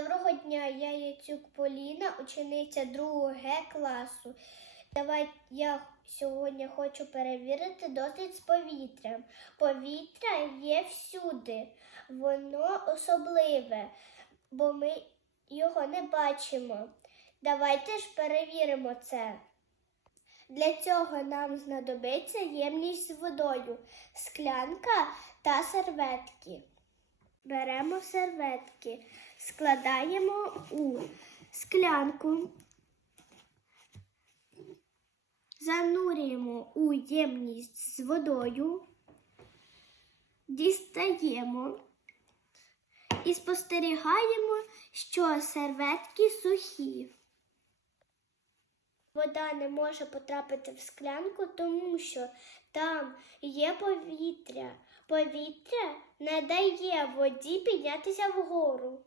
Доброго дня, я Яцюк Поліна, учениця 2 Г класу. Давай я сьогодні хочу перевірити досвід з повітрям. Повітря є всюди, воно особливе, бо ми його не бачимо. Давайте ж перевіримо це. Для цього нам знадобиться ємність з водою, склянка та серветки. Беремо серветки, складаємо у склянку, занурюємо у ємність з водою, дістаємо і спостерігаємо, що серветки сухі. Вода не може потрапити в склянку, тому що там є повітря. Повітря не дає воді піднятися вгору.